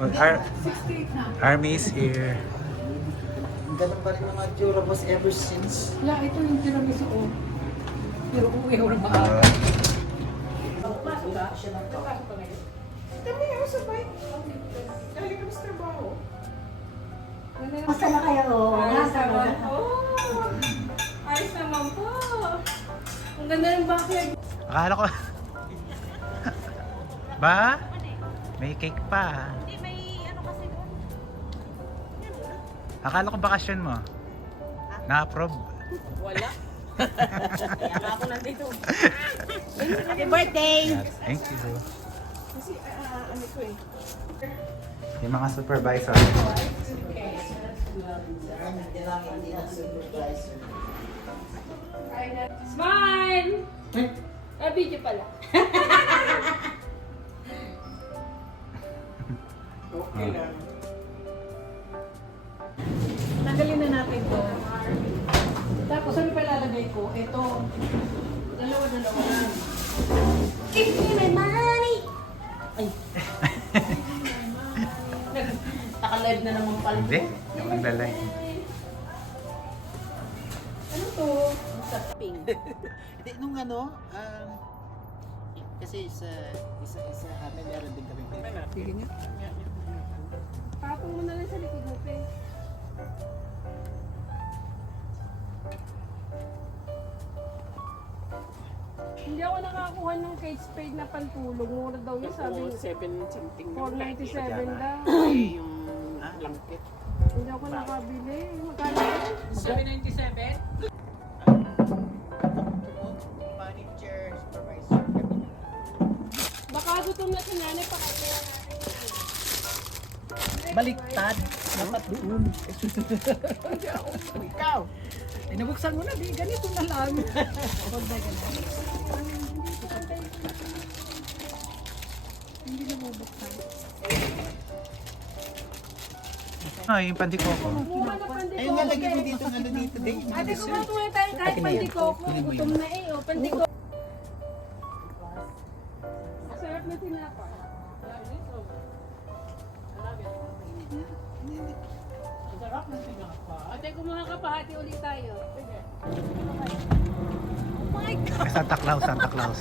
Well, Army is here. Ganun pa rin mga tsura boss ever since. Yeah, ito yung tiramisu ko. Pero uwi ako ng maaga. Kami ako sabay. Galing kami sa trabaho. Basta na kayo, Ayos naman po. Ayos naman po. Ang ganda ng backyard. Akala ko... Ba? May cake pa. Hindi, may ano kasi doon. Akala ko bakasyon mo. Na-approve. Wala. Kaya nga ako nandito. Happy birthday! Thank you. Kasi ano ko eh. Yung mga supervisor. Hindi lang hindi na supervisor. Smile! Video pala. Okay lang. Tanggalin na natin to. Tapos ano pa ilalagay ko? Ito. Dalawa-dalawa lang. give me my money! Naka-live na naman pala. Hindi. Yung maglalay. Ano to? Sa pink. Hindi, nung ano, kasi sa amin meron din kami dito. Sige niya. Patong mo na lang sa likod mo, pe. Hindi ako nakakuha ng cage spade na pantulog. Mura daw yun, sabi niya. 7 something. 497 daw. Yung langkit. Hindi ako nakabili. Magkano yun? 797? Manager, supervisor kami. Baka gutom na si nanay, pakataya natin. Baliktad. Dapat doon. Ikaw. Eh, nabuksan mo na. Di, ganito na lang. Huwag na ganito. Hindi na mabuksan. Ah, yung pandikoko. Mura na pandikoko. Ayun nga, lagyan mo dito, ano dito din. Ate, kumatuwa tayo kahit pandikoko. Gutom na eh, oh. Pandikoko. Sarap na tinapa. Sarap na tinapa. Ate, kung makakapahati ulit tayo. Sige. Santa Claus, Santa Claus.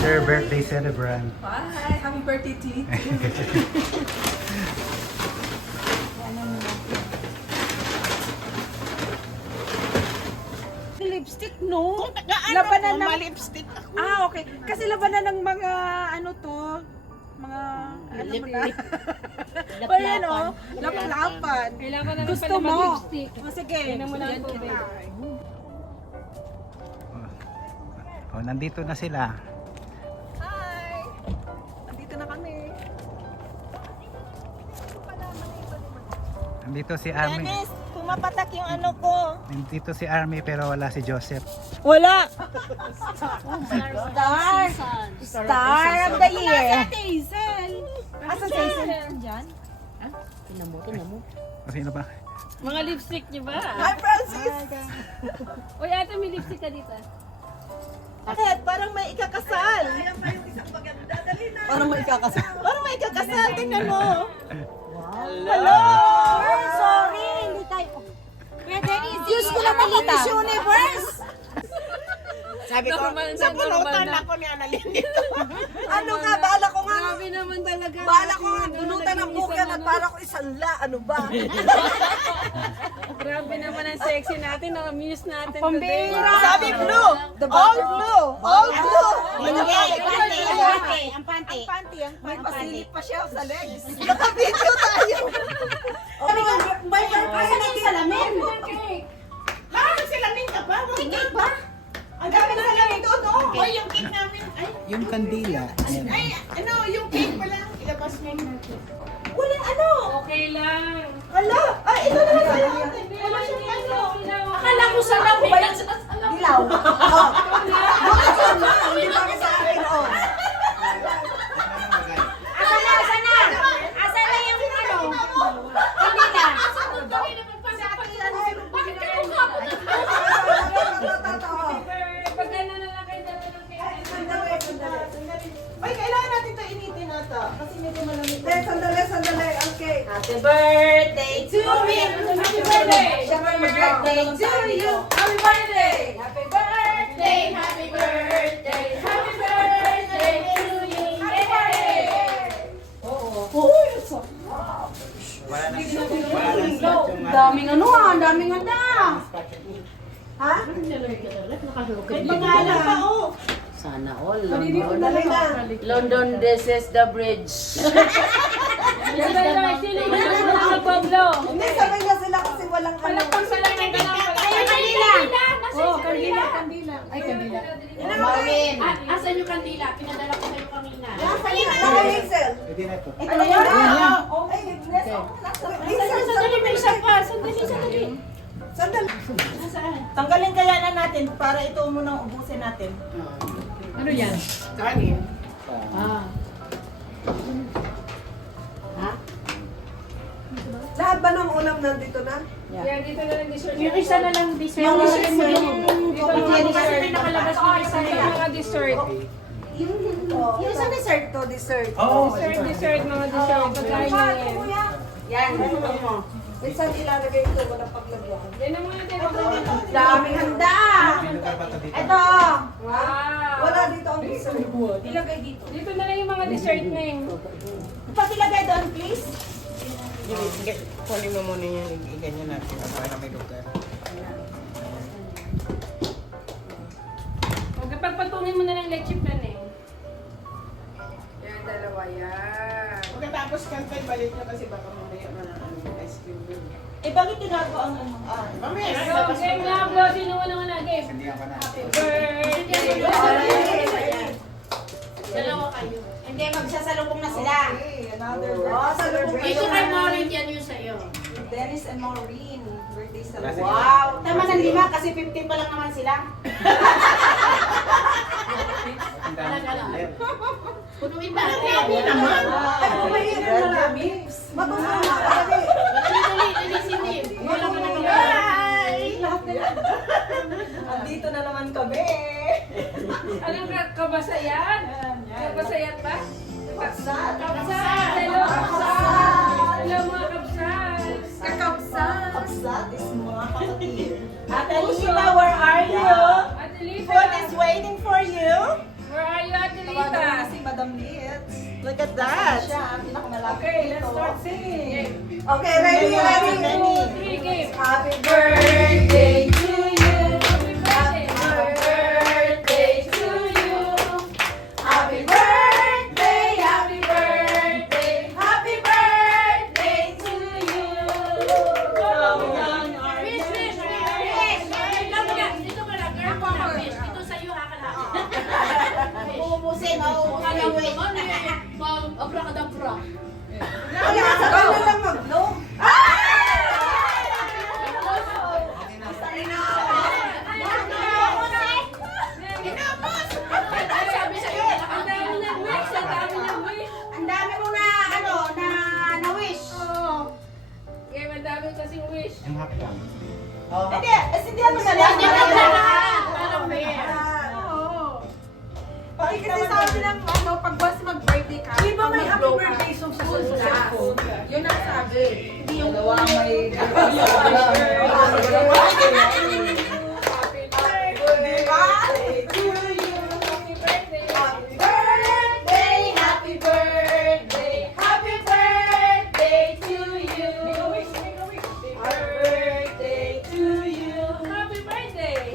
Their birthday celebrant. Hi! Happy birthday, Titi. Lipstick, no? Labanan ng lipstick. Okay. Kasi labanan ng mga, ano to, mga, ano mo na. O yan, oh. Laplapan. Kailangan na Gusto pala mo? mag-lipstick. O sige. Tingnan mo lang Yan po, kita. babe. Oh, nandito na sila. Hi! Andito na kami. Nandito si Army. Dennis, pumapatak yung ano ko. Nandito si Army pero wala si Joseph. Wala. Star of the year. Hazel. Asa si Hazel? Diyan? Tinan mo. Sino ba? Mga lipstick niyo ba? Hi, Francis. Uy, ate, may lipstick ka dito. Bakit? Parang may ikakasal. Parang may kakasal. Parang may ikakasal. Tingnan mo. Hello! Sorry, hindi tayo. Kuya Dennis, Diyos ko naman ang Miss Universe. Sabi ko, Normal na, sa normal pulutan na. ako ni Annalyn dito. Ano nga, bala ko nga. Grabe naman talaga. Bala ko nga, bunutan ng bukan at para ko isanla. Ano ba? Grabe naman ang sexy natin. Na-amuse natin. Pambira. Sabi blue. All blue. All blue. ang panty. May pasilip pa siya sa legs. Naka-video tayo. May purpose na yung salamin. Ha? Silamin ka ba? May cake ba? Ang dami na salamin doon, oh. Ay, yung cake namin. Ay, Yung kandila. Ayan. ay, ano, yung cake pala. Ilabas mo yung Walang ano. Okay lang. Hala. Ay, ito na lang sa'yo. Wala siyang ano. Akala ko salaw. Dilaw. Oh. Bakit siya na? Hindi pa sa akin, oh. Asa na? Asa na yung ano? Hindi na. Pag ano na lang kayo dala ng cake. Ay, kailangan natin ito initin ata. Kasi medyo malamig. Sandali, Happy birthday to me. Happy birthday. Happy birthday to you. Happy birthday. Happy birthday. Happy birthday. Happy birthday to you. Happy birthday. Daming ano ah, daming handa. Ha? May pangalan pa oh. Sana all. Dali na. London, this is the bridge. Hindi, sabay na sila kasi walang ano. Oh, kandila, kandila. Ay, kandila. Marvin. Asan yung kandila? Pinadala ko sa'yo kanina. Nasaan yung ano, Hazel? Pwede na ito. Ito yan. Oh, ay, Ness. Hazel, Sandali, may isa pa. Sandali. Sandali. Tanggalin kaya na natin para ito muna ubusin natin. Ano yan? Kanin. Ah. Lahat ba ng ulam nandito na? Yeah, dito na lang dessert. Yung isa na lang dessert. Yung dessert mo Dito yung na lang kasi may nakalabas yung isa na mga dessert. yung isang dessert to, dessert. Oo. Dessert, mga dessert. Pagkain na yan. Yan, gusto mo. Minsan ilalagay ito, walang paglagyan. Yan na muna tayo. Wow. Daming handa! Ito! Wala dito ang dessert. Ilagay dito. Dito na lang yung mga dessert na yun. Pakilagay doon, please. Kunin mo muna yan. Ganyan natin. Para may lugar. Huwag pagpatungin mo na lang leche plan eh. Yan, dalawa yan. Pagkatapos kantay, balik nyo kasi baka mamaya ice cream yun. Eh, bakit ginagawa ang ano? Mamaya, So, game na, bro. Sino na game? Sindihan ka na. Birthday. Dalawa kayo. Hindi, magsasalubong na sila. Oh, sa Dito kay Maureen, yan yung sa'yo. Dennis and Maureen. Birthday sa Kasi- Wow! Tama ng 5 kasi 15 pa lang naman sila. Ang dami. Punuin natin. Ay, pumayin na marami. Matuloy na marami. Dali, linisin din. Wala ka na Andito na naman kami. Anong kabasayan? Kabasayan ba? Kapsat. Kapsat! Hello, kapsat! Hello, mga kapsat! Kapsat is mga kapatid. Ate Lita, where are you? Ate Lita! Food is waiting for you. Where are you, Ate Tawagan mo na Lita? si Madam Litz. Look at that. Siya, ang pinakamalaki Okay, let's dito. start singing. Okay, ready, ready. 1, 2, 3, game! Happy birthday to you. Happy birthday to you! Happy birthday, Happy birthday! happy birthday to you. Wish, wish, wish! Dito ka lang, dito ka lang. Girl ko na, wish. Dito sa'yo, hakalaki. Uubusin, ukalawin. Abrakadabra. Kaya sa kanya lang mag-blow. Sabi sa'yo, Ang dami ng wish! Ang dami ng wish! ang dami mo na, na-wish. Game, ang dami kasing wish. Ang happy lang. Hindi, sindihan mo na lang. Hindi ka lahat. Para fair. Kasi sabi ng ano, pag once mag-birthday ka, Di ba may happy birthday song sa cellphone? yun ang sabi. Hindi yung dalawa may... Happy birthday! Happy birthday to you! Birthday to you! Happy birthday!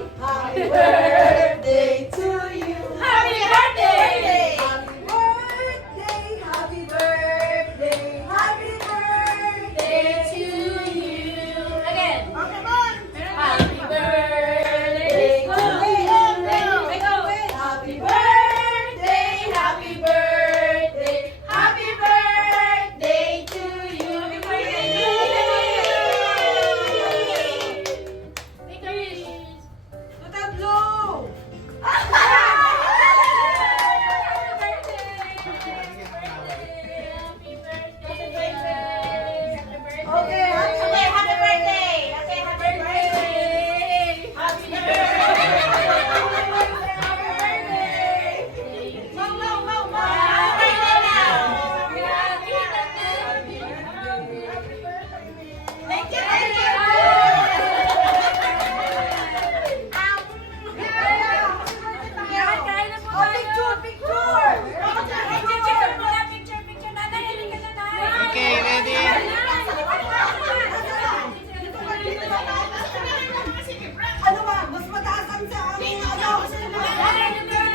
naman sa amin.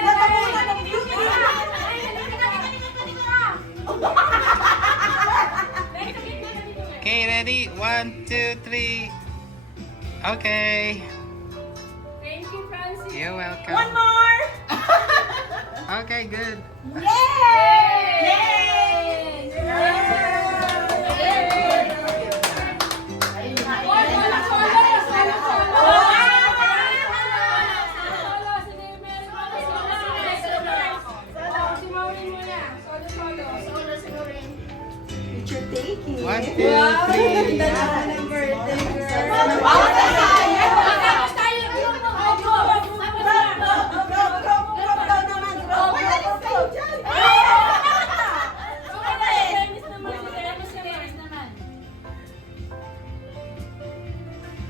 Matamunan ng beauty. Okay, ready? 1, 2, 3. Okay. Thank you, Francis. You're welcome. One more. Okay, good. Picture taking. 1, 2, 3. Ng birthday girl.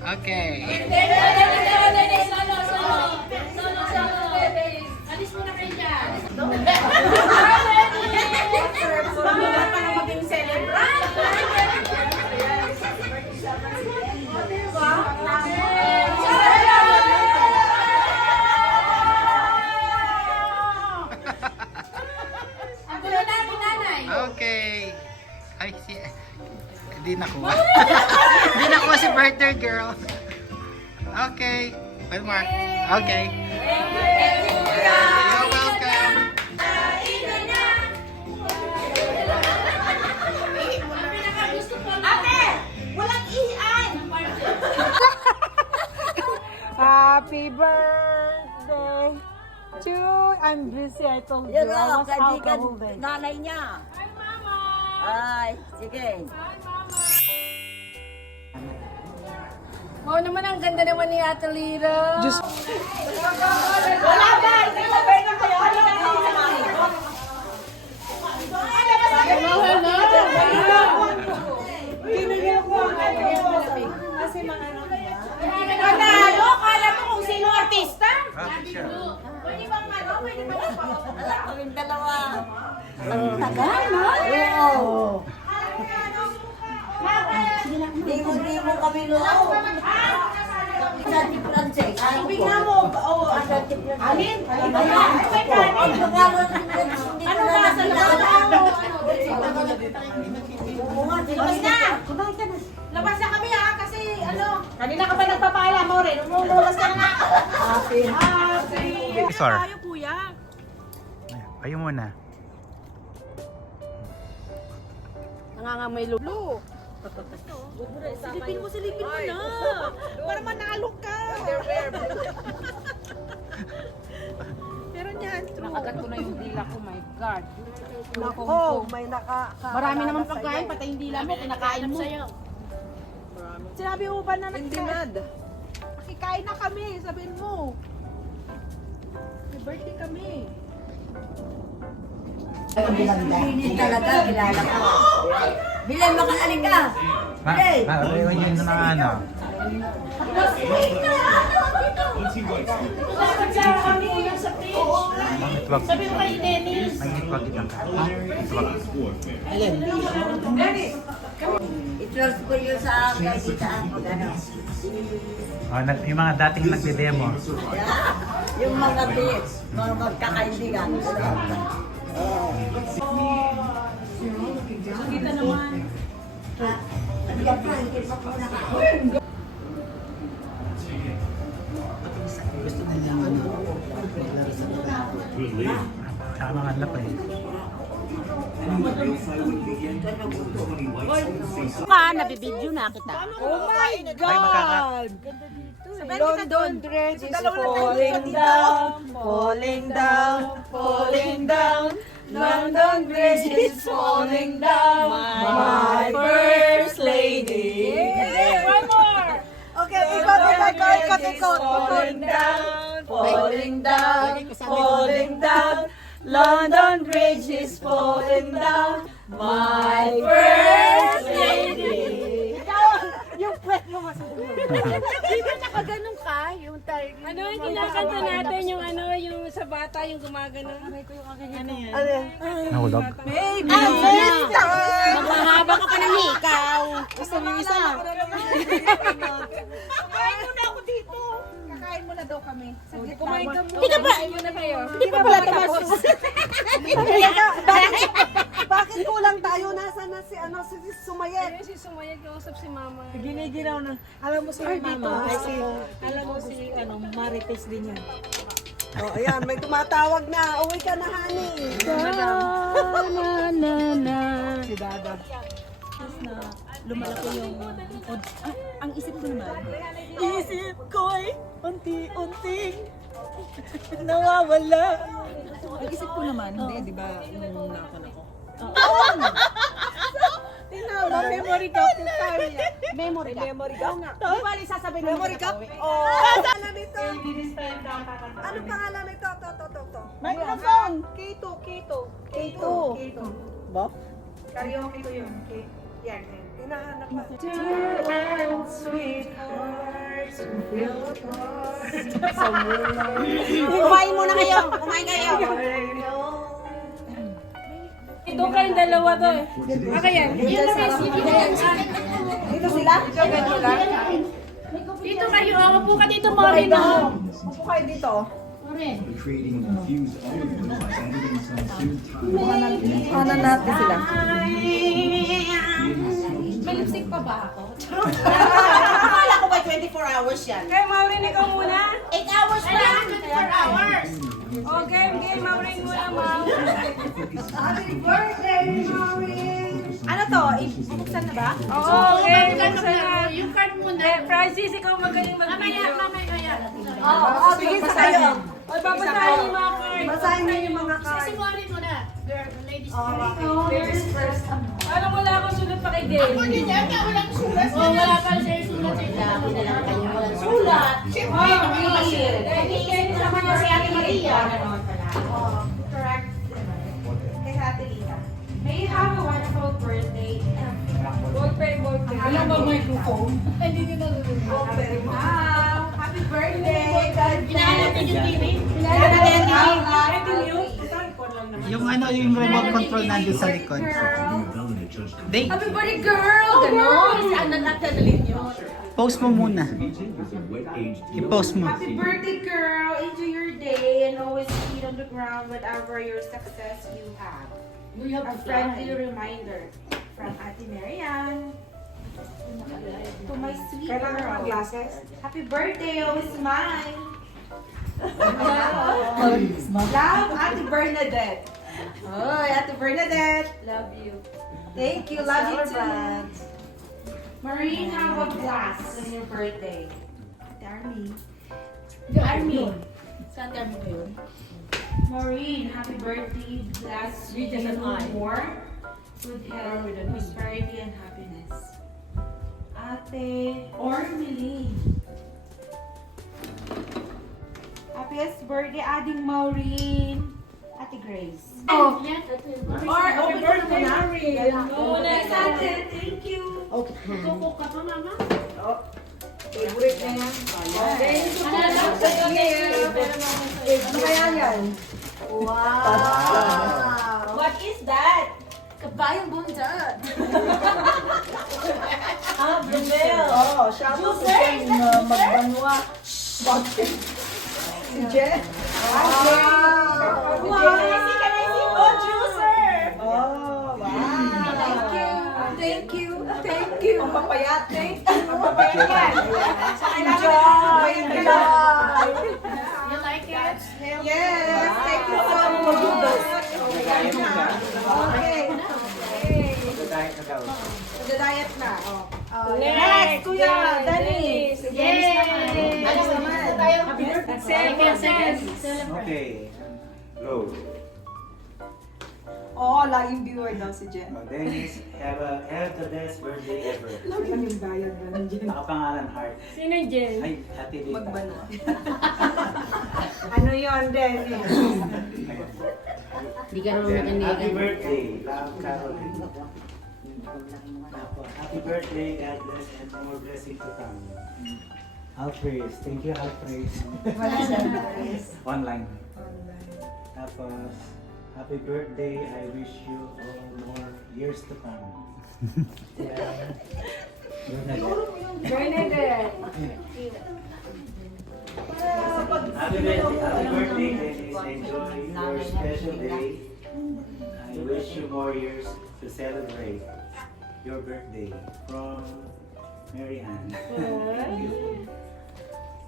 Okay. Alis mo na kayo dyan. Para maging celebrant. Ang gulo namin, nanay. Okay. Ay, hindi nakuha. Hindi nakuha si birthday girl. Okay. One more. Okay. You're welcome. Ang pinakagusto ko na. Ate! Walang iyan! Happy birthday to... I'm busy, I told you. Yan I o, was out the kaibigan whole day. nanay niya. Hi, Mama. Ay, sige. Hi, Mama. Oh, naman ang ganda naman ni Ate Lira. Just... Wala ba? Hindi mo ba na kayo? Panalo? Kala mo kung sino artista? Pwede bang ano? Pwede bang alam kaming dalawa. Ang tagal, no? Oo. Di mo kami loob. Santi Frances. Tingnan mo. Santi Frances. Alin? Ano ba? Sa labas na! Labas na kami ha, kasi ano, kanina ka pa nagpapala mo rin, lumulabas ka na nga. Happy! Sorry. Tayo kuya. Kayo muna. Nangangamay lulo. Silipin mo na. Para manalo ka. Pero niyan, true. Nakagat ko na yung dila ko, my God. Nako, may Marami naman pagkain, pati yung dila mo, kinakain mo. Sinabi mo ba na nakikain na kami, sabihin mo. May birthday kami. Hindi talaga, kilala ko. Bilan, makaaling ka. Ewan yun na ano. Itwag. Sabi mo kay Dennis. May itwag itang ka. Itwag. I-transfer yun sa kabitaan ko. Oh, yung mga dating nagde-demo. Yung mga bits, mga magkakaibigan. Kita naman. Tsaka mga anak eh. Nabibidyo na kita. Oh my Ay, magkaka... London Bridge is falling down, falling down, falling down. London Bridge is falling down, my first lady. One more. Okay, ikot. Falling down, falling down, falling down. London Bridge is falling down, my first lady. Yung pwet mo masunod. Di ba nakaganon ka? Yung target. Ano yung kinakanta natin? Yung ano, yung sa bata, yung gumagano. Ano yan? Nahulog. Baby! Mahaba ka pa ng hikaw. Gusto mo isa? Kakain muna ako dito. Kakain muna daw kami. Saglit Kumain ka lang. muna. Hindi ka ba? Muna kayo. Hindi pa pala tapos. Bakit kulang tayo? Nasaan na si Sumayet? Ayun si Sumayag, kausap si Mama. Giniginaw ng, alam mo si Mama, alam mo si Marites din yan. Oh, ayan, may tumatawag na. Uwi ka na, honey. Si Dada. Tapos na lumalaki yung odds. Ang isip ko naman, isip ko ay unti-unting nawawala. Ang isip ko naman, hindi, di ba, nung nakan ako. Tinawag, memory gap yung tayo niya. Memory gap. Memory gap. Di ba, sasabihin mo memory gap? Oo. Pangalan nito. Ano pangalan nito? To. Microphone. K2. Ba? Karaoke ko yun. Yan. Hinahanap pa. Kumain muna kayo. Kumain kayo. Ito kayong dalawa to eh. Baka yan. Dito sila? Dito kayo, upo ka dito, Maureen. Upo kayo dito. Creating a confused audio by editing some soon Kuhanan natin sila. May lipstick pa ba ako? Akala ko ba 24 hours yan? Kaya Maureen, ikaw muna. 8 hours pa. Kailangan 24 hours. Okay, Maureen muna, Ma'am. Happy birthday, Maureen! Ano to? Ibuksan na ba? Oo, okay. Buksan na. Yung card muna. Francis, ikaw magaling mag-video. Mamaya yan. Oo, bigay sa kayo. O, babasahin yung mga cards. Basahin niyo yung mga Si cards. Maureen muna. Girl, ladies first. Ano wala akong sunod pa kay Dave? Walang sulat. Oh, wala pa siya yung sulat. Dami na lang kayo. Walang sulat. Siyempre, Dennis naman na si Ate Maria. correct. Kay Ate Lita. May you have a wonderful birthday. Ballpen. Wala ba microphone? Hindi nyo nalulunod. Wow! Happy birthday! God Hinahanap din yung TV. Yung yung remote control nandun sa likod. Dave, Happy birthday, girl! Ganon! post mo muna. I-post mo. Happy birthday, girl! Enjoy your day and always eat on the ground whatever your success you have. We have A friendly reminder from Ate Marian. To my sweet girl. Happy birthday, always smile. Love, Ate Bernadette. Oy, Ate Bernadette. Love you. Thank you, love you too. Maureen, have a blast on your birthday. Ate Army. Saan kami ko yun? Maureen, happy birthday. Bless you more. Good health, prosperity, and happiness. Ate Ormeli. Happiest birthday, Ading Maureen. Ate Grace. Oh, yan. Or open ko na muna. Muna Yes, ate. Thank you. Tuko ka pa, Mama. Favorite na yan. Ano kaya yan? Wow! What is that? Kabayang bundan. Brunel. Oh, shout out sa yung magbanwa. Si Jen. Wow! Can I see? Oh, juicer! Oh, wow. Thank you. Thank you. Ang papayat. Thank you. Ang papayat yan. Enjoy! Enjoy! You like it? Yes, thank you so much. Okay. Nag-diet na. Oh. Next, Kuya Dennis. Yay! Ano naman? Happy birthday. Okay. Go. Oh, laging viewer daw si Jen. Dennis, have the best birthday ever. Laging yung bayad na ng Jen. Nakapangalan heart. Sino yung Jen? Ay, Ate Lita. Magbanwa. Ano yun, Dennis? Hindi ka Happy birthday, Love Caroline. Happy birthday, God bless and more blessing to come. Alfred, thank you Alfred. Wala siya Dennis. Online. Tapos, happy birthday, I wish you all more years to come. Bernadette. Happy birthday, Dennis. Enjoy your special day. I wish you more years to celebrate your birthday from Mary Ann. Thank you.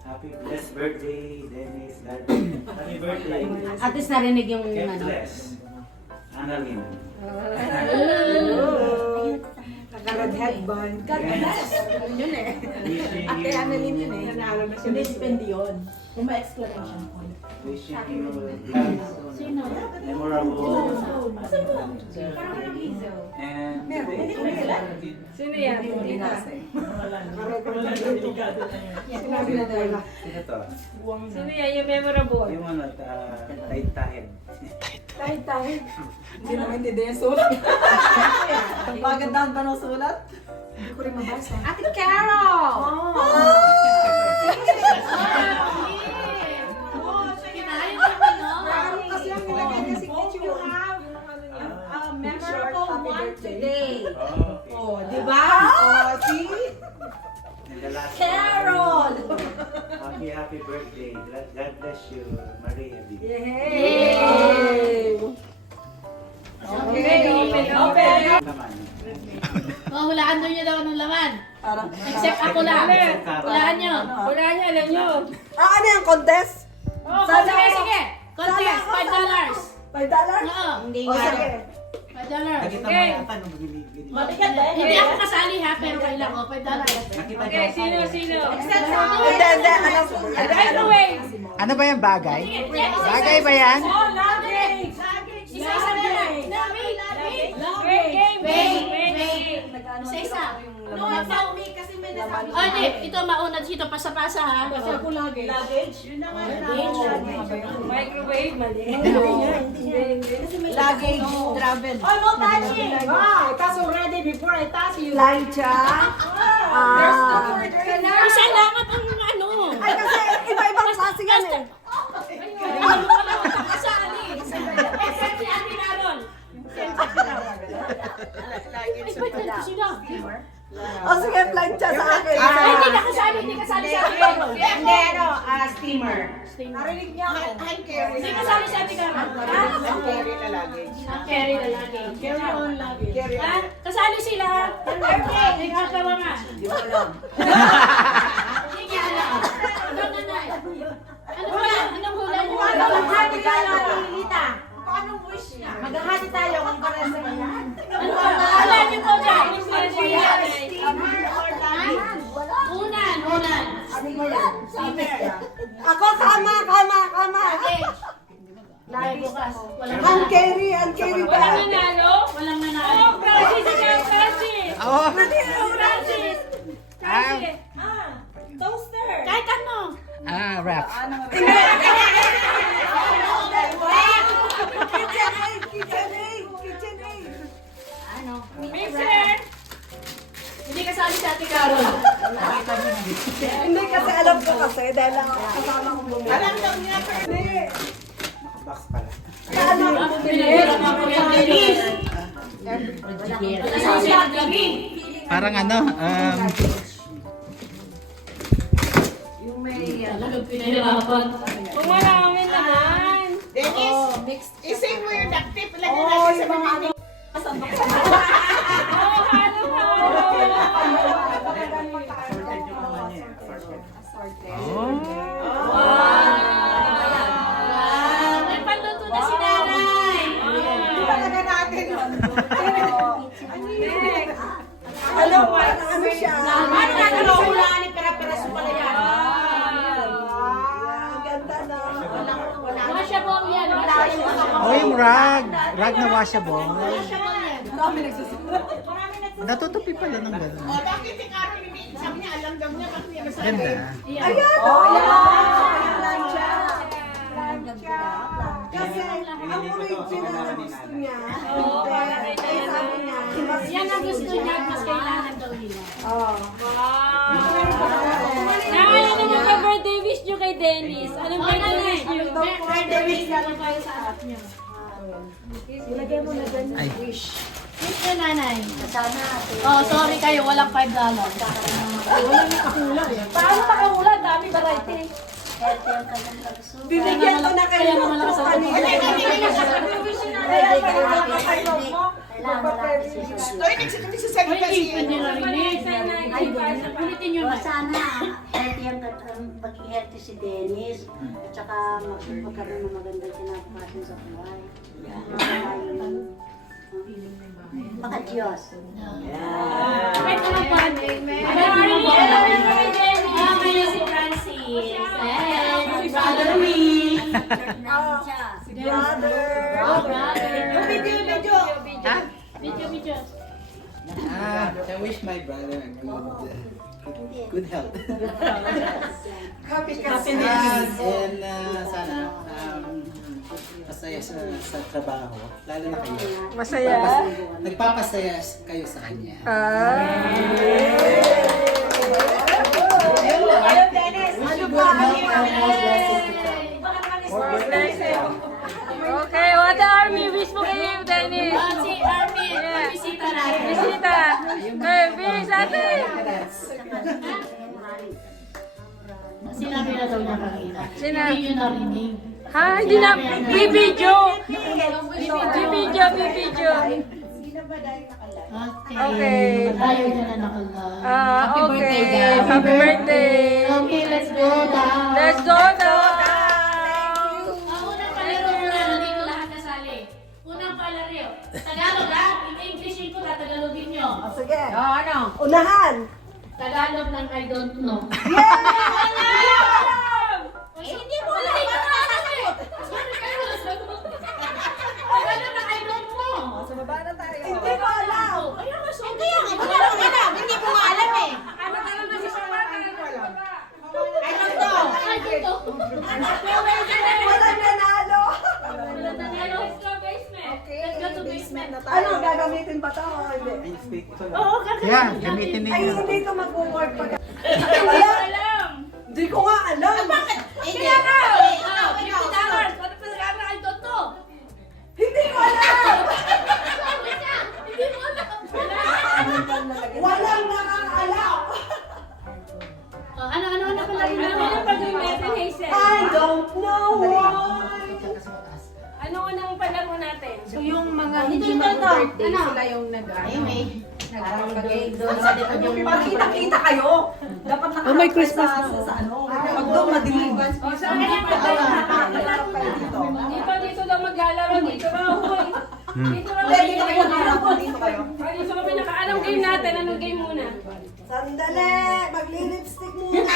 Happy blessed birthday, Dennis. Happy birthday. At least narinig yung God ano. bless. Annalyn. Naka-red headband. God bless. Yun eh. Wishing Ate Annalyn yun eh. Nanalo na siya. Hindi depende yun. Kung may exclamation point. Wishing you memorable and Sino yan? Sinabi na dahil. sino to? Sino yan yung memorable? Yung ano, tahid-tahid. Tahid-tahid. Hindi naman hindi din yung sulat. Ang pagandahan pa ng sulat? Hindi ko rin mabasa. Ate Carol! Parang kasi ang nilagay niya signature. You have a memorable one today. Okay. Oh, di ba? Oh, see? And the last Carol! one, happy birthday. God bless you, Maria B. Yay! Okay, open. Naman. Oh, hulaan doon nyo daw anong laman. Parang, Except ako lang. Hulaan nyo. Hulaan nyo, alam nyo. ano yung contest? Oh, Sana sige, ako. sige. Contest, $5. $5? Oo. Hindi O nga. sige. $5. Nakita mo Okay. yata nung binibigyan. Mabigat ba? Hindi ako kasali ha, pero kailangan ko $5. Nakita Okay, sino? Except sa akin. Hindi, alam ko. Microwave. Ano ba yung bagay? Sige, check. Bagay ba yan? Oh, luggage! Isa-isa na lang. Wait. Isa-isa. No, tell me kasi may nasabi. Oh, hindi. Ito mauna dito, pasa-pasa ha. Kasi ako luggage. Luggage? Yun naman. Microwave, mali. Luggage travel. Oh, no touching! Wow! It was already before I touch you. Plancha. Isa lang at ang ano. Ay, kasi iba-ibang klase yan eh. Ano ka lang kasali. Except si Ate Carol. Ay, ba't ganito sila? O sige, plancha sa akin. Ay, hindi ka kasali sa Ate Carol. Hindi, ano, steamer. Narinig niya ako. Hand carry. Hindi kasali sa Ate Carol. Hand carry na luggage. Ang carry na lagi. Carry on luggage. Carry Ha? Kasali sila. Okay. Ikaw nga. Hindi ko alam. Hindi niya alam. Ano nanay? Ano hula? Anong hula niyo? Maghahati tayo, Lilita. Paano wish niya? Maghahati tayo kung para sa kanya. Ano ba? Wala niyo po dyan. Steamer or luggage? Unan. Ako, kama. Ay, bukas. Walang Hand nanalo. carry ba? Walang nanalo? Walang nanalo. Oh, Francis! Oo. Francis! Ah, Toaster! Kahit ano. rap. Kitchen aid. Mixer! Hindi kasali sa Ate Carol. Hindi kasi alam ko kasi dahil lang ako kasama ko bumili. Alam daw niya. Hindi. Box pala. Pinahirap ako yung Dennis. Kasali siya ang gabi. Parang ano, Talagang pinahirapan. Kung marami naman. Dennis, isave mo yung duct tape. Lagyan natin sa mga Oh, halo. Sorted yung naman niya. Sorted. oh. Wow! May panluto na si nanay. Talaga natin. Ano siya? Ano na hulaan ni pera-pera sa pala yan? Ang ganda na. Washable yan. Washable. Oh, yung rag. Rag na washable. Washable yan. Marami nagsusunod. Natutupi pala ng gano'n. O, bakit si Carol hindi? Sabi niya, alam daw niya bakit niya nasabi. Ganda. Ayan! Oh, yan! Plancha. Kasi ang original na gusto niya. Oo, para Hindi. kay Ay, sabi niya. Yan ang gusto niya, mas kailangan daw niya. Oh. Nay, ano mo pa birthday wish niyo kay Dennis? Anong birthday wish niyo? Birthday wish niyo kayo sa harap niyo. Ilagay mo na ganyan. Ay. Wish niyo, nanay. Oh, sorry kayo, walang $5. Walang nakahula eh. Paano makahula? Dami variety. Healthy ang kanyang kalusugan. Bibigyan ko na kayo ng kanina. Kailangan malaki siya. Ulitin nyo narinig. Ulitin nyo na. Sana healthy maging healthy si Dennis at saka magkaroon ng magandang kinabukasan sa buhay. Baka Diyos. Kahit ano pa. Kaya si Francis. Brother me. Si Brother. Video. I wish my brother a good health. Happiness. And sana masaya sa trabaho. Lalo na kayo. Masaya? Nagpapasaya kayo sa kanya. Okay, what army wish mo kayo, Dennis? Si Armin. Bisita na. Bisita. May bis ate. Sinabi na daw niya kanina. Sinabi. Hindi nyo narinig. Ha, hindi na. Bibidyo. Bibidyo. Okay. Tayo niya na nakala. Happy birthday, guys. Happy birthday. Okay, let's go down. Let's go down. Unang palaro muna, dito lahat kasali. Unang palaro. Tagalog ha? English ko, tatagalogin nyo. Sige. Ano? Unahan. Tagalog ng I don't know. Hindi mo alam. Tagalog ng I don't know. Sa baba na tayo. Hindi ko alam. Hindi ko nga alam eh. I don't know. Walang nanalo. Let's go basement. Let's go to basement. Ano, gagamitin pa to o hindi? Oo, Yan, gamitin Ay, ninyo. hindi ko mag-work pa. alam. Hindi ko nga alam. Hindi. Kaya nga. $50. Ano pa nag-aaral I don't know? Hindi ko alam. Hindi mo alam. Walang nakakaalam. Ano pala yung pag-imetin, Hazel? I don't know why. Ano unang palaro natin? So yung mga hindi mag-birthday, sila yung Pagkita-kita kayo. Dapat nakakita sa ano. Pag doon madilim. Saan na dito daw maglalaro. Dito raw. Dito raw. Dito kayo nakakalapon. Dito kayo. Dito kami anong game natin? Anong game muna? Sandali! Magli-lipstick muna!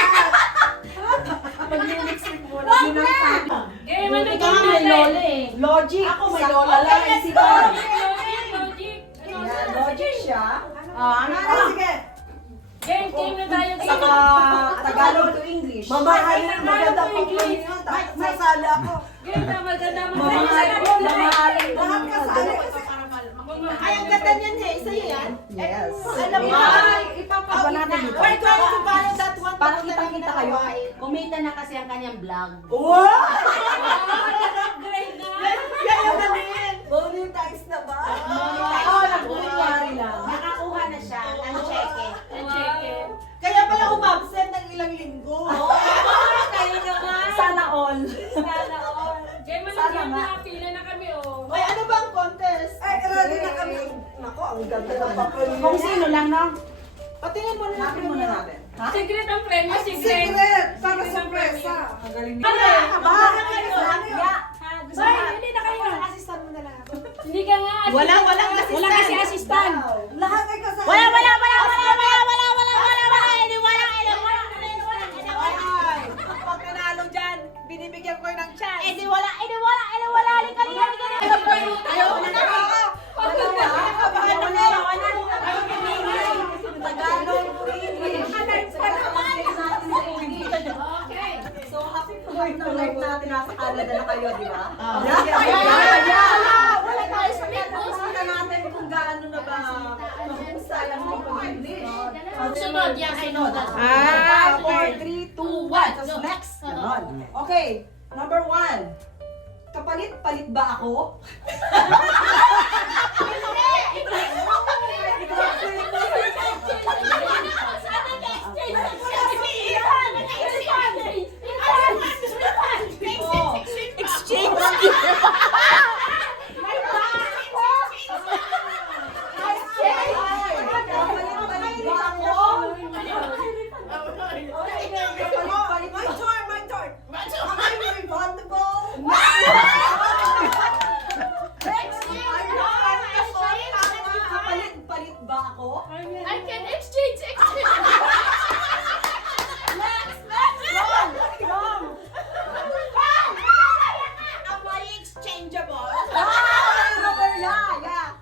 Magli-lipstick muna. Yun ang fun. Game, ano game natin? Logic. Ako may lola lang. Logic. Logic siya. Ano? Sige. Game na tayo. Saka Tagalog to English. Mamahalin. Maganda pang English. Sasali ako. Game na maganda. Mamahalin. Lahat kasali. Ay, ang ganda niyan eh. Sa'yo yan? Yes. Alam mo, Ipapagawa natin dito. we're going to buy that one. Para kita-kita kayo. Kumita na kasi ang kanyang vlog. Wow! Great na. Kaya namin! Monetize na ba? Oo, nag-monetary lang. Nakakuha na siya ng cheque. Kaya pala umabsent ng ilang linggo. Kayo naman. Sana all. Game na Sana game nga. na. Pila na kami oh. Ay, ano ba ang contest? Ay, ready na kami. Nako, ang ganda ng papel. Kung sino lang, no? Patingin muna natin. Ha? Secret ang premyo, secret. Secret! Para sorpresa. Ang galing niya. Bahala kayo. Bye, hindi na kayo. Assistant mo na lang ako. Hindi ka nga assistant. Walang assistant. Wala kasi assistant. Lahat ay kasama. Wala. Ay, pag nanalo dyan, binibigyan ko ng chance. Eh di wala. Halika. Ayaw na na. Tagalog, English. Okay. So, happy life natin nasa Canada na kayo, di ba? Wala tayo sa Canada. Kita natin kung gaano na ba sayang mo pag-English. Sunod, yeah, I know that. 4, 3, 2, 1. Tapos next. Ganon. Okay, number 1. Kapalit-palit ba ako? Palit ba ako? I can exchange. Am I exchangeable? Yeah.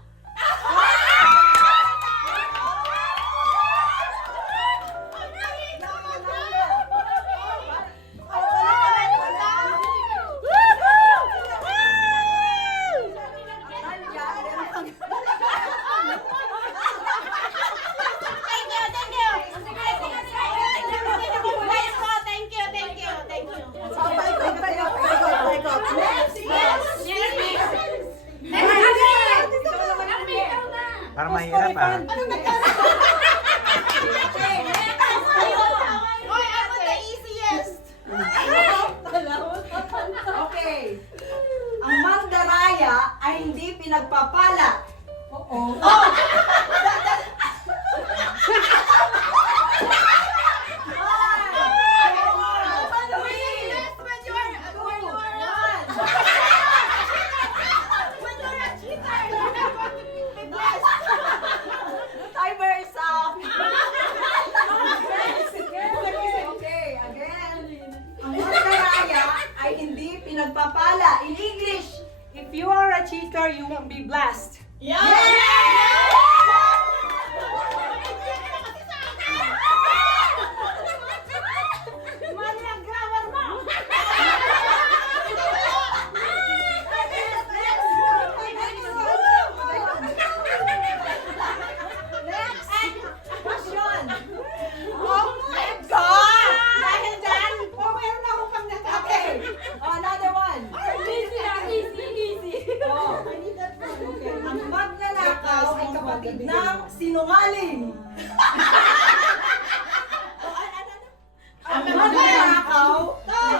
Para mahirap ah. Okay. Ang mandaraya ay hindi pinagpapala. Oo. Timer is up. Okay, again. Ang mandaraya ay hindi pinagpapala. In English, If you are a cheater, you won't be blessed. mali ang grammar mo. Next question. Oh my God! Dahil dyan, meron ako pang Okay. Another one. Oh. Ang magnanakaw ay kapatid ng sinungaling. Ang magnanakaw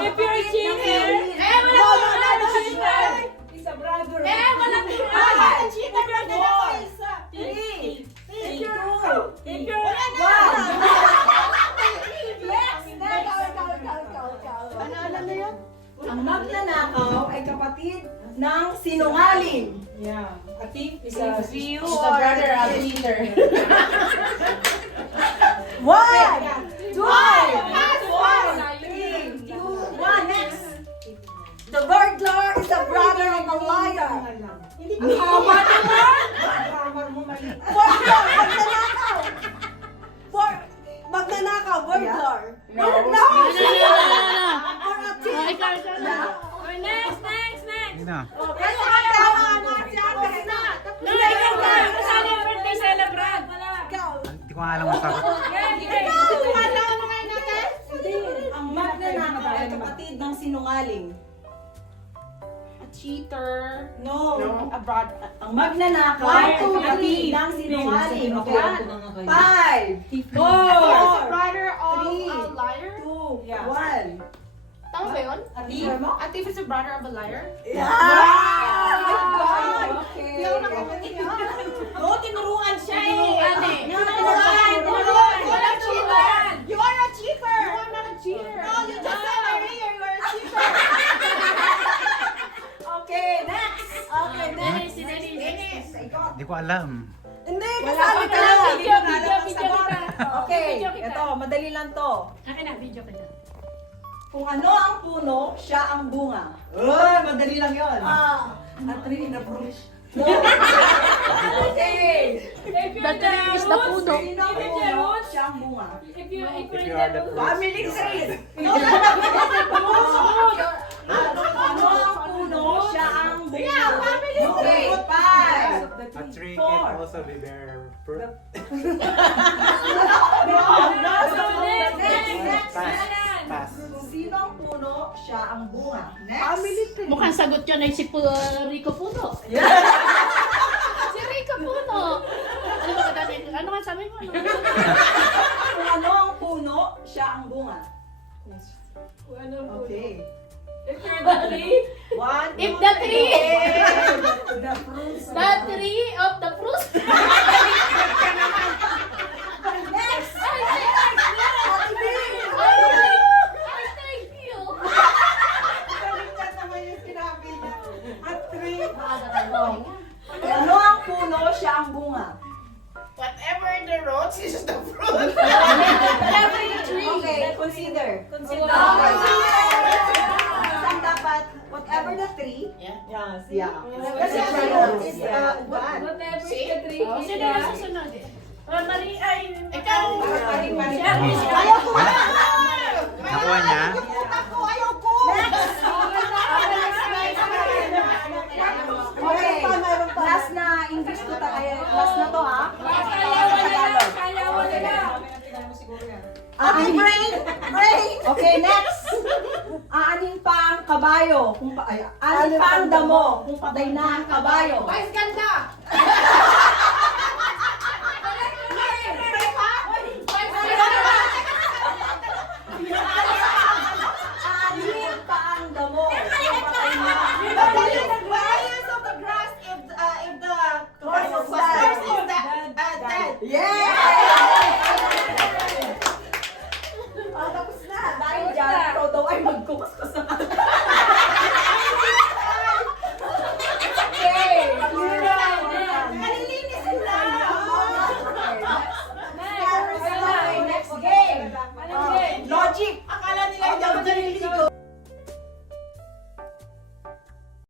If you're a cheater, wala cheater. Is a brother. walang Cheater na dalawa isa. Three. Two. One. Ang magnanakaw ay kapatid ng sinungaling. Yeah. A thief is If you is a are brother a of a cheater. 1, 2, 3, 2, 1. Next. The burglar is a brother of a liar. Ang haba naman. Grammar mo mali. Burglar, magnanakaw. Magnanakaw, burglar. No. No. Or a thief. Next. Yun na. Okay, tama na siya. Tapos na. No, ikaw na. Kasali yung birthday celebrant. Ikaw. Hindi ko nga alam ang sagot. Ang magnanakaw ay kapatid ng sinungaling. A cheater. No. A broad. Ang magnanakaw ay kapatid ng sinungaling. Okay. 5, 4, brother of Three. a liar. 2, Yeah. 1. Tama ba yun? A thief? A thief is a brother of a liar? Yeah! Oh my God! Okay. Hindi ako nakakalimutan yan. No, tinuruan siya eh. Tinuruan eh. Tinuruan. Walang cheater. You are a cheater. No, I'm not a cheater. No, you just said earlier you are a cheater. Okay, next. Okay, next. Dennis. Ikaw. Hindi ko alam. Hindi, Wala kasali ka ka. lang. Hindi ko na alam ang Video sagot. kita. Okay, Video kita. ito, madali lang to. Akin na, video kita. Kung ano ang puno, siya ang bunga. Madali lang yun. A tree in the bush. Okay. The tree is the puno. Sino ang puno, siya ang bunga. If you are the Family tree. Ano ang puno, siya ang bunga. Yeah, family Okay, tree. 5. A tree Four. can also be bear fruit. Pass. Kung sino ang puno, siya ang bunga. Next. Family tree. Mukhang sagot yun ay si Rico Puno. Si Rico Puno. Ano ba kadami? Ano nga sabi mo? Kung ano ang puno, siya ang bunga. Okay. If you're the tree, One, If the tree, The fruits. the tree of the fruit. Next! Ay, thank you. Baliktad naman yung sinabi niya. At three. Ano ang puno, siya ang bunga. Whatever the roots is the fruit. Whatever the tree. Okay, consider. Saan dapat, whatever the tree. Yes. Yeah. Kasi fruit is uban. Whatever the tree is. Sino na susunod? Marie, ay, ikaw. Ayaw ko na! Nakuha niya? Ayaw ko! Okay, last na English to tayo. Last na to ha. Aaning brain! Okay, next! Aaning pa ang kabayo. Aaning pa ang damo kung patay na ang kabayo. Vice ganda.